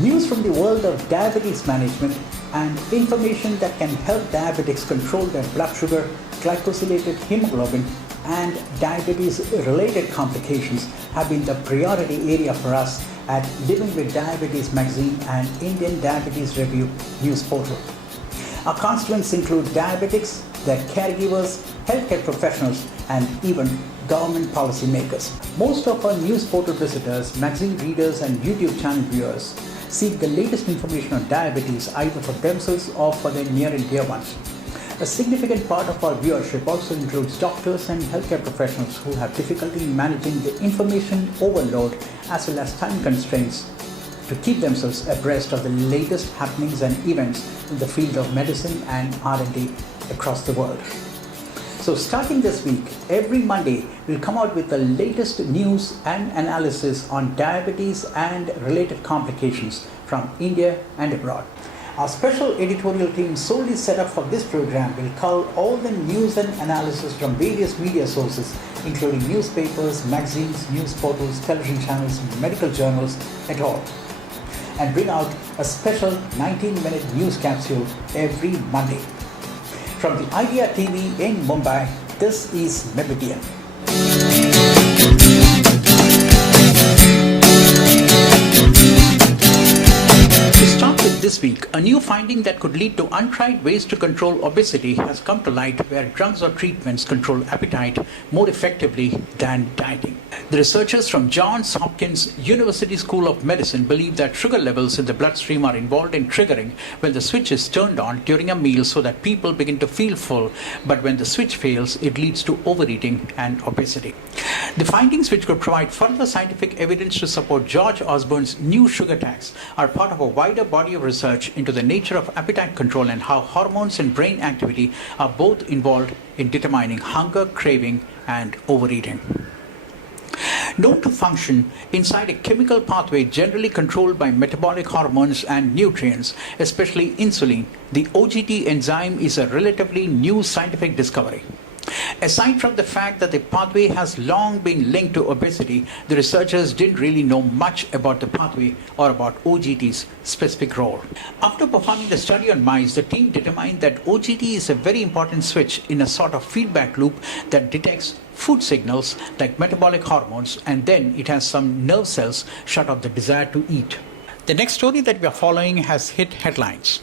News from the world of diabetes management and information that can help diabetics control their blood sugar, glycosylated hemoglobin, and diabetes-related complications have been the priority area for us at Living with Diabetes magazine and Indian Diabetes Review news portal. Our constituents include diabetics, their caregivers, healthcare professionals, and even government policymakers. Most of our news portal visitors, magazine readers, and YouTube channel viewers seek the latest information on diabetes either for themselves or for their near and dear ones. A significant part of our viewership also includes doctors and healthcare professionals who have difficulty in managing the information overload as well as time constraints to keep themselves abreast of the latest happenings and events in the field of medicine and R&D across the world. So starting this week, every Monday, we'll come out with the latest news and analysis on diabetes and related complications from India and abroad. Our special editorial team solely set up for this program will cull all the news and analysis from various media sources, including newspapers, magazines, news portals, television channels, medical journals, et al., and bring out a special 19-minute news capsule every Monday. From the Idea TV in Mumbai, this is MERIDIAN. To start with this week, a new finding that could lead to untried ways to control obesity has come to light where drugs or treatments control appetite more effectively than dieting. The researchers from Johns Hopkins University School of Medicine believe that sugar levels in the bloodstream are involved in triggering when the switch is turned on during a meal so that people begin to feel full, but when the switch fails, it leads to overeating and obesity. The findings, which could provide further scientific evidence to support George Osborne's new sugar tax, are part of a wider body of research into the nature of appetite control and how hormones and brain activity are both involved in determining hunger, craving, and overeating. Known to function inside a chemical pathway generally controlled by metabolic hormones and nutrients, especially insulin, the OGT enzyme is a relatively new scientific discovery. Aside from the fact that the pathway has long been linked to obesity, the researchers didn't really know much about the pathway or about OGT's specific role. After performing the study on mice, the team determined that OGT is a very important switch in a sort of feedback loop that detects food signals like metabolic hormones, and then it has some nerve cells shut off the desire to eat. The next story that we are following has hit headlines.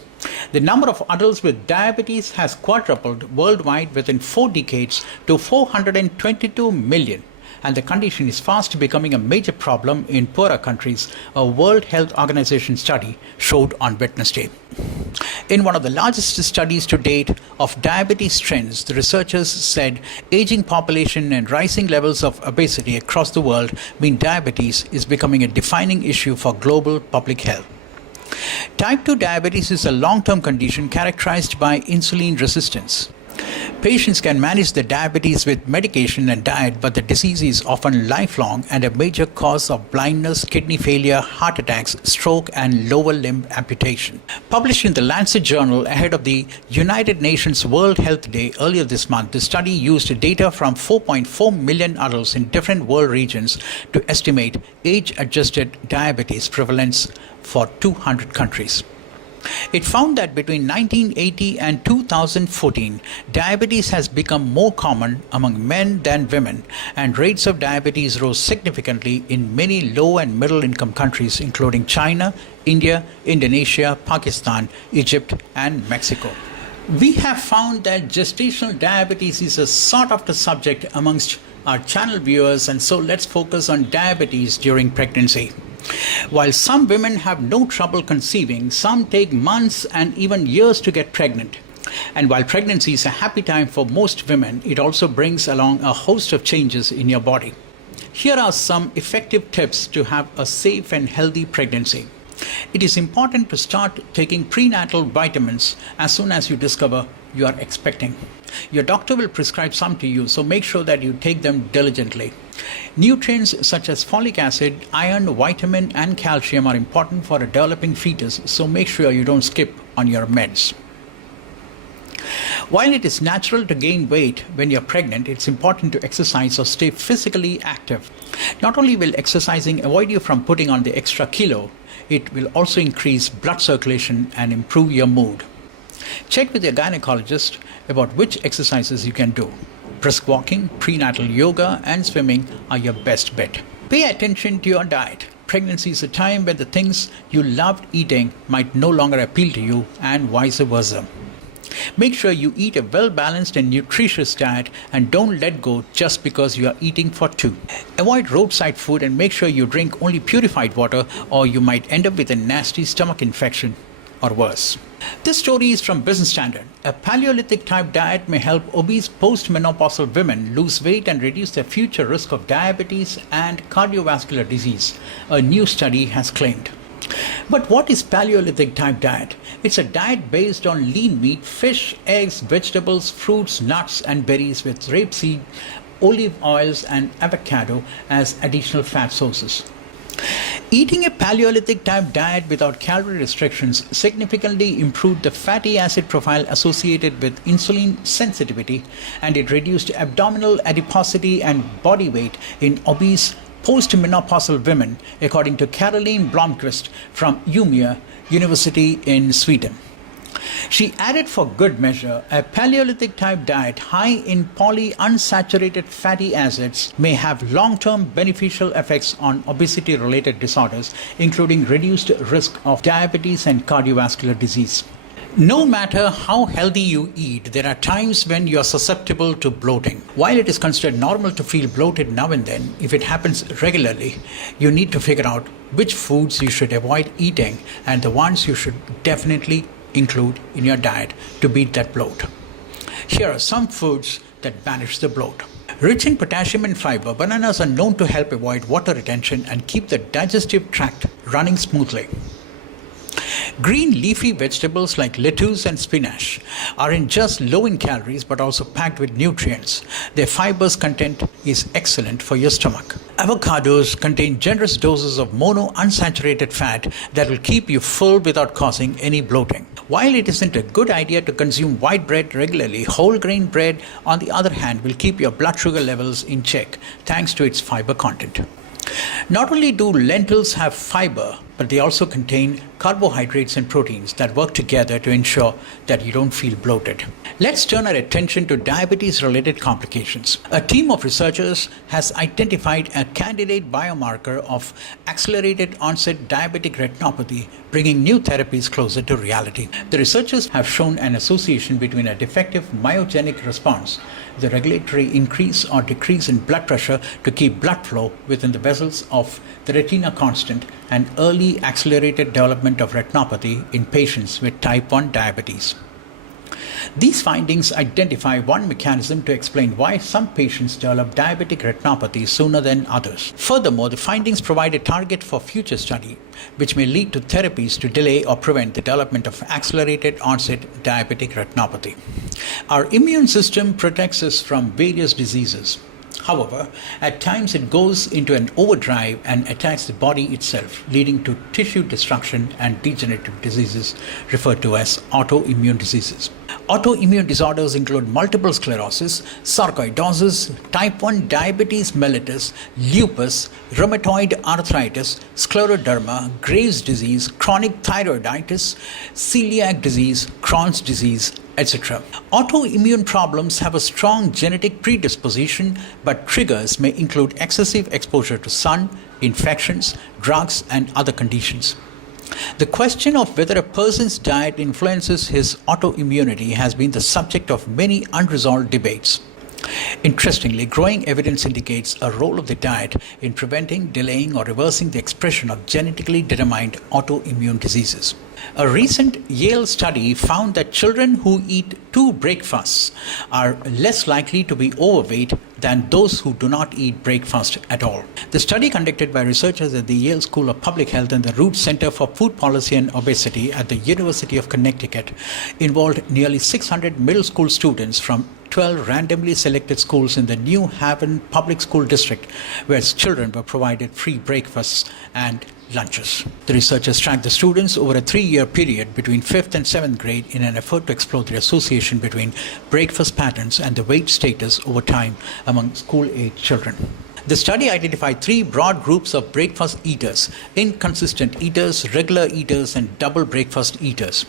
The number of adults with diabetes has quadrupled worldwide within 4 decades to 422 million, and the condition is fast becoming a major problem in poorer countries, a World Health Organization study showed on Wednesday. In one of the largest studies to date of diabetes trends, the researchers said aging population and rising levels of obesity across the world mean diabetes is becoming a defining issue for global public health. Type 2 diabetes is a long-term condition characterized by insulin resistance. Patients can manage the diabetes with medication and diet, but the disease is often lifelong and a major cause of blindness, kidney failure, heart attacks, stroke, and lower limb amputation. Published in the Lancet journal ahead of the United Nations World Health Day earlier this month, the study used data from 4.4 million adults in different world regions to estimate age-adjusted diabetes prevalence for 200 countries. It found that between 1980 and 2014, diabetes has become more common among men than women, and rates of diabetes rose significantly in many low and middle income countries, including China, India, Indonesia, Pakistan, Egypt, and Mexico. We have found that gestational diabetes is a sought-after subject amongst our channel viewers, and so let's focus on diabetes during pregnancy. While some women have no trouble conceiving, some take months and even years to get pregnant. And while pregnancy is a happy time for most women, it also brings along a host of changes in your body. Here are some effective tips to have a safe and healthy pregnancy. It is important to start taking prenatal vitamins as soon as you discover you are expecting. Your doctor will prescribe some to you, so make sure that you take them diligently. Nutrients such as folic acid, iron, vitamin, and calcium are important for a developing fetus, so make sure you don't skip on your meds. While it is natural to gain weight when you're pregnant, it's important to exercise or stay physically active. Not only will exercising avoid you from putting on the extra kilo, it will also increase blood circulation and improve your mood. Check with your gynecologist about which exercises you can do. Brisk walking, prenatal yoga, and swimming are your best bet. Pay attention to your diet. Pregnancy is a time when the things you loved eating might no longer appeal to you, and vice versa. Make sure you eat a well-balanced and nutritious diet and don't let go just because you are eating for two. Avoid roadside food and make sure you drink only purified water, or you might end up with a nasty stomach infection or worse. This story is from Business Standard. A Paleolithic type diet may help obese postmenopausal women lose weight and reduce their future risk of diabetes and cardiovascular disease, a new study has claimed. But what is Paleolithic type diet? It's a diet based on lean meat, fish, eggs, vegetables, fruits, nuts, and berries with rapeseed, olive oils, and avocado as additional fat sources. Eating a Paleolithic type diet without calorie restrictions significantly improved the fatty acid profile associated with insulin sensitivity, and it reduced abdominal adiposity and body weight in obese postmenopausal women, according to Caroline Blomqvist from Umeå University in Sweden. She added, for good measure, a Paleolithic type diet high in polyunsaturated fatty acids may have long-term beneficial effects on obesity-related disorders, including reduced risk of diabetes and cardiovascular disease. No matter how healthy you eat, there are times when you are susceptible to bloating. While it is considered normal to feel bloated now and then, if it happens regularly, you need to figure out which foods you should avoid eating and the ones you should definitely include in your diet to beat that bloat. Here are some foods that banish the bloat. Rich in potassium and fiber, bananas are known to help avoid water retention and keep the digestive tract running smoothly. Green leafy vegetables like lettuce and spinach are in just low in calories but also packed with nutrients. Their fibers content is excellent for your stomach. Avocados contain generous doses of monounsaturated fat that will keep you full without causing any bloating. While it isn't a good idea to consume white bread regularly, whole grain bread, on the other hand, will keep your blood sugar levels in check thanks to its fiber content. Not only do lentils have fiber, but they also contain carbohydrates and proteins that work together to ensure that you don't feel bloated. Let's turn our attention to diabetes-related complications. A team of researchers has identified a candidate biomarker of accelerated onset diabetic retinopathy, bringing new therapies closer to reality. The researchers have shown an association between a defective myogenic response, the regulatory increase or decrease in blood pressure to keep blood flow within the vessels of the retina constant, and early accelerated development of retinopathy in patients with type 1 diabetes. These findings identify one mechanism to explain why some patients develop diabetic retinopathy sooner than others. Furthermore, the findings provide a target for future study, which may lead to therapies to delay or prevent the development of accelerated onset diabetic retinopathy. Our immune system protects us from various diseases. However, at times it goes into an overdrive and attacks the body itself, leading to tissue destruction and degenerative diseases referred to as autoimmune diseases. Autoimmune disorders include multiple sclerosis, sarcoidosis, type 1 diabetes mellitus, lupus, rheumatoid arthritis, scleroderma, Graves' disease, chronic thyroiditis, celiac disease, Crohn's disease, etc. Autoimmune problems have a strong genetic predisposition, but triggers may include excessive exposure to sun, infections, drugs, and other conditions. The question of whether a person's diet influences his autoimmunity has been the subject of many unresolved debates. Interestingly, growing evidence indicates a role of the diet in preventing, delaying, or reversing the expression of genetically determined autoimmune diseases. A recent Yale study found that children who eat 2 breakfasts are less likely to be overweight than those who do not eat breakfast at all. The study, conducted by researchers at the Yale School of Public Health and the Root Center for Food Policy and Obesity at the University of Connecticut, involved nearly 600 middle school students from 12 randomly selected schools in the New Haven Public School District, where children were provided free breakfasts and lunches. The researchers tracked the students over a 3-year period between 5th and 7th grade in an effort to explore the association between breakfast patterns and the weight status over time among school-age children. The study identified 3 broad groups of breakfast eaters: inconsistent eaters, regular eaters, and double breakfast eaters.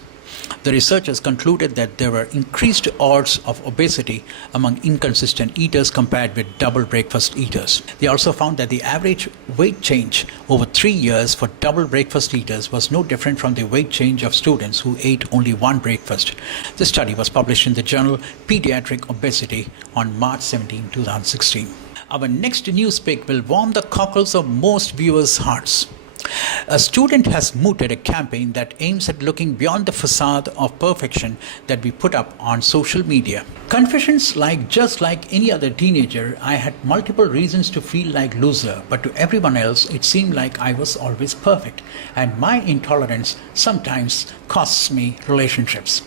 The researchers concluded that there were increased odds of obesity among inconsistent eaters compared with double breakfast eaters. They also found that the average weight change over 3 years for double breakfast eaters was no different from the weight change of students who ate only one breakfast. The study was published in the journal Pediatric Obesity on March 17, 2016. Our next news pick will warm the cockles of most viewers' hearts. A student has mooted a campaign that aims at looking beyond the facade of perfection that we put up on social media. Confessions like, just like any other teenager, I had multiple reasons to feel like loser, but to everyone else it seemed like I was always perfect, and my intolerance sometimes costs me relationships.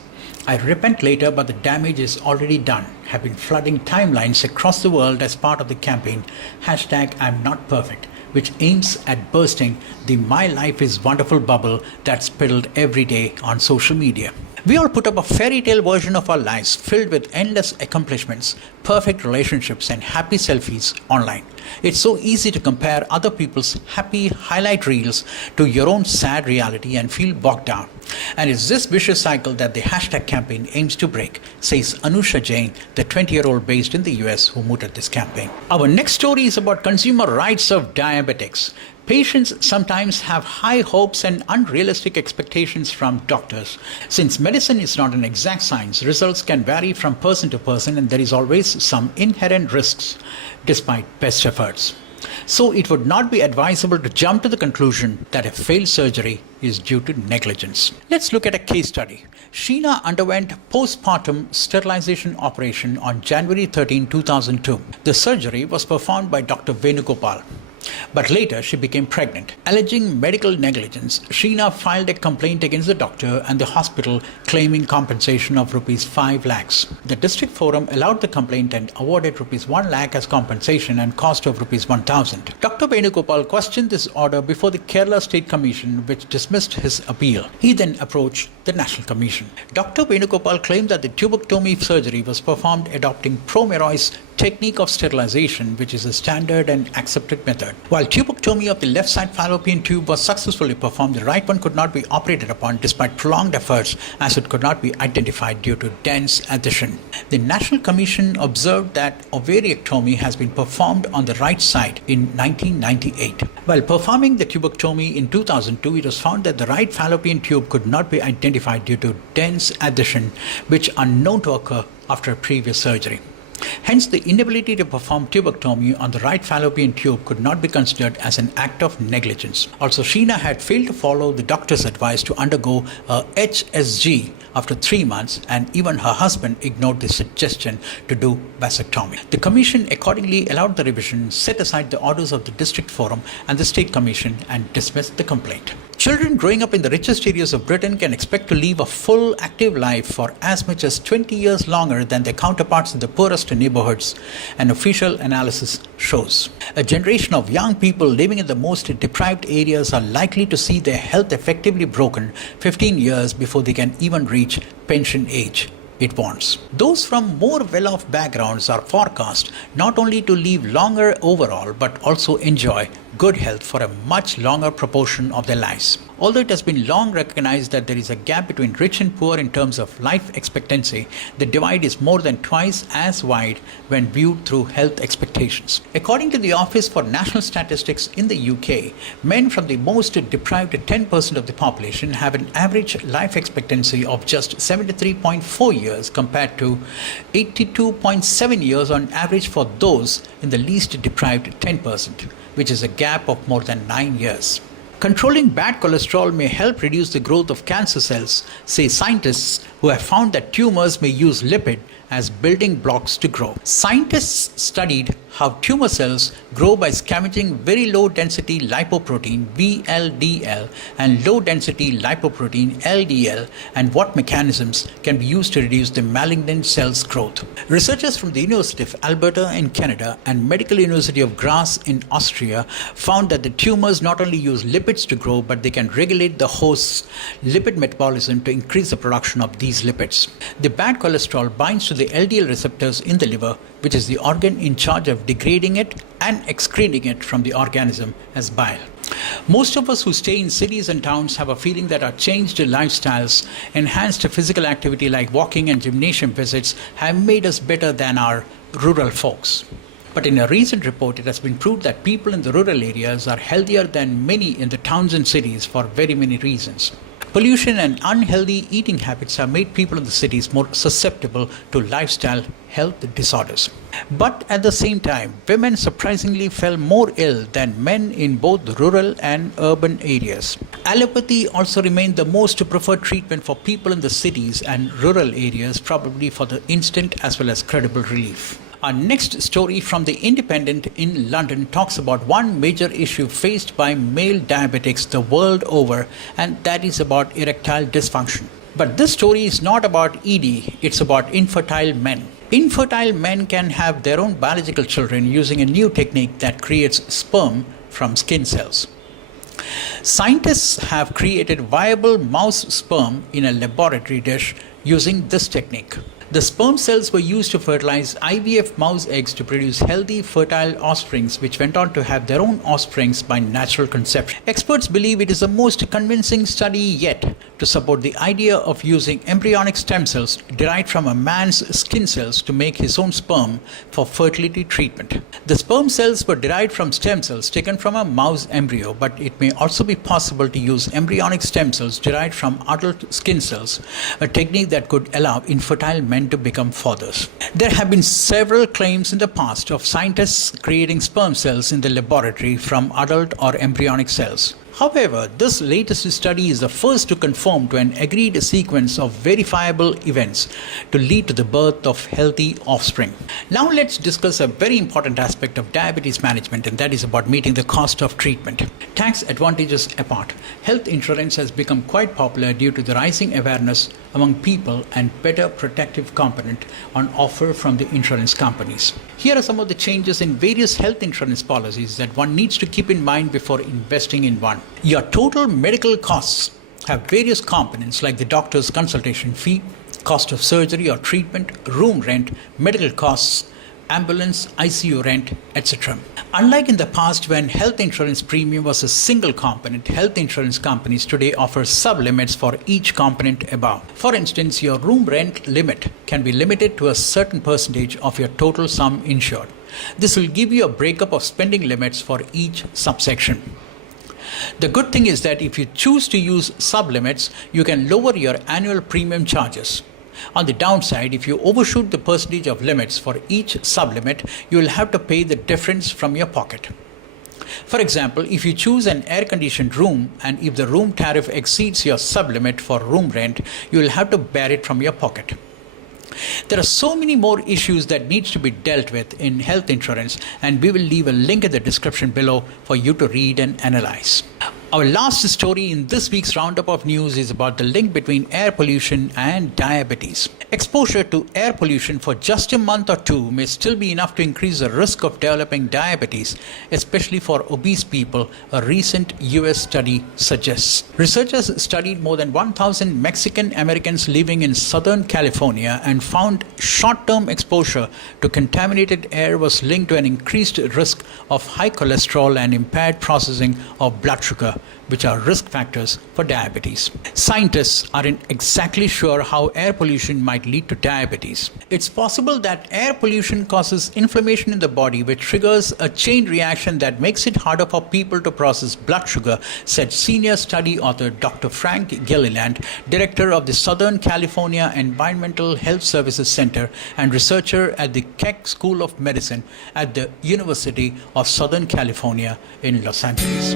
I repent later, but the damage is already done. Have been flooding timelines across the world as part of the campaign #I'mNotPerfect, which aims at bursting the My Life is Wonderful bubble that's peddled every day on social media. We all put up a fairy tale version of our lives filled with endless accomplishments, perfect relationships, and happy selfies online. It's so easy to compare other people's happy highlight reels to your own sad reality and feel bogged down. And it's this vicious cycle that the #campaign aims to break, says Anusha Jain, the 20-year-old based in the US who mooted this campaign. Our next story is about consumer rights of diabetics. Patients sometimes have high hopes and unrealistic expectations from doctors. Since medicine is not an exact science, results can vary from person to person, and there is always some inherent risks despite best efforts. So it would not be advisable to jump to the conclusion that a failed surgery is due to negligence. Let's look at a case study. Sheena underwent postpartum sterilization operation on January 13, 2002. The surgery was performed by Dr. Venugopal. But later she became pregnant. Alleging medical negligence, Sheena filed a complaint against the doctor and the hospital, claiming compensation of rupees 5 lakhs. The district forum allowed the complaint and awarded rupees 1 lakh as compensation and cost of rupees 1,000. Dr. Venugopal questioned this order before the Kerala State Commission, which dismissed his appeal. He then approached the National Commission. Dr. Venugopal claimed that the tubectomy surgery was performed adopting Promeroy's technique of sterilization, which is a standard and accepted method. While tubectomy of the left side fallopian tube was successfully performed, the right one could not be operated upon despite prolonged efforts, as it could not be identified due to dense adhesion. The National Commission observed that ovariectomy has been performed on the right side in 1998. While performing the tubectomy in 2002, it was found that the right fallopian tube could not be identified due to dense adhesion, which are known to occur after a previous surgery. Hence, the inability to perform tubectomy on the right fallopian tube could not be considered as an act of negligence. Also, Sheena had failed to follow the doctor's advice to undergo a HSG after 3 months, and even her husband ignored the suggestion to do vasectomy. The commission accordingly allowed the revision, set aside the orders of the district forum and the state commission, and dismissed the complaint. Children growing up in the richest areas of Britain can expect to live a full, active life for as much as 20 years longer than their counterparts in the poorest neighborhoods, an official analysis shows. A generation of young people living in the most deprived areas are likely to see their health effectively broken 15 years before they can even reach pension age, it warns. Those from more well-off backgrounds are forecast not only to live longer overall, but also enjoy good health for a much longer proportion of their lives. Although it has been long recognized that there is a gap between rich and poor in terms of life expectancy, the divide is more than twice as wide when viewed through health expectations. According to the Office for National Statistics in the UK, men from the most deprived 10% of the population have an average life expectancy of just 73.4 years compared to 82.7 years on average for those in the least deprived 10%, which is a gap of more than 9 years. Controlling bad cholesterol may help reduce the growth of cancer cells, say scientists who have found that tumors may use lipid as building blocks to grow. Scientists studied how tumor cells grow by scavenging very low density lipoprotein VLDL and low density lipoprotein LDL, and what mechanisms can be used to reduce the malignant cells growth. Researchers from the University of Alberta in Canada and Medical University of Graz in Austria found that the tumors not only use lipids to grow, but they can regulate the host's lipid metabolism to increase the production of these lipids. The bad cholesterol binds to the LDL receptors in the liver, which is the organ in charge of degrading it and excreting it from the organism as bile. Most of us who stay in cities and towns have a feeling that our changed lifestyles, enhanced physical activity like walking and gymnasium visits, have made us better than our rural folks. But in a recent report, it has been proved that people in the rural areas are healthier than many in the towns and cities for very many reasons. Pollution and unhealthy eating habits have made people in the cities more susceptible to lifestyle health disorders. But at the same time, women surprisingly fell more ill than men in both rural and urban areas. Allopathy also remained the most preferred treatment for people in the cities and rural areas, probably for the instant as well as credible relief. Our next story from The Independent in London talks about one major issue faced by male diabetics the world over, and that is about erectile dysfunction. But this story is not about ED, it's about infertile men. Infertile men can have their own biological children using a new technique that creates sperm from skin cells. Scientists have created viable mouse sperm in a laboratory dish using this technique. The sperm cells were used to fertilize IVF mouse eggs to produce healthy, fertile offsprings, which went on to have their own offsprings by natural conception. Experts believe it is the most convincing study yet to support the idea of using embryonic stem cells derived from a man's skin cells to make his own sperm for fertility treatment. The sperm cells were derived from stem cells taken from a mouse embryo, but it may also be possible to use embryonic stem cells derived from adult skin cells, a technique that could allow infertile men to become fathers. There have been several claims in the past of scientists creating sperm cells in the laboratory from adult or embryonic cells. However, this latest study is the first to conform to an agreed sequence of verifiable events to lead to the birth of healthy offspring. Now let's discuss a very important aspect of diabetes management, and that is about meeting the cost of treatment. Tax advantages apart, health insurance has become quite popular due to the rising awareness among people and better protective component on offer from the insurance companies. Here are some of the changes in various health insurance policies that one needs to keep in mind before investing in one. Your total medical costs have various components like the doctor's consultation fee, cost of surgery or treatment, room rent, medical costs, ambulance, ICU rent, etc. Unlike in the past when health insurance premium was a single component, health insurance companies today offer sub-limits for each component above. For instance, your room rent limit can be limited to a certain percentage of your total sum insured. This will give you a breakup of spending limits for each subsection. The good thing is that if you choose to use sub-limits, you can lower your annual premium charges. On the downside, if you overshoot the percentage of limits for each sub-limit, you will have to pay the difference from your pocket. For example, if you choose an air-conditioned room and if the room tariff exceeds your sub-limit for room rent, you will have to bear it from your pocket. There are so many more issues that needs to be dealt with in health insurance, and we will leave a link in the description below for you to read and analyze. Our last story in this week's roundup of news is about the link between air pollution and diabetes. Exposure to air pollution for just a month or two may still be enough to increase the risk of developing diabetes, especially for obese people, a recent US study suggests. Researchers studied more than 1,000 Mexican Americans living in Southern California and found short-term exposure to contaminated air was linked to an increased risk of high cholesterol and impaired processing of blood sugar, which are risk factors for diabetes. Scientists aren't exactly sure how air pollution might lead to diabetes. It's possible that air pollution causes inflammation in the body, which triggers a chain reaction that makes it harder for people to process blood sugar, said senior study author Dr. Frank Gilliland, director of the Southern California Environmental Health Services Center and researcher at the Keck School of Medicine at the University of Southern California in Los Angeles.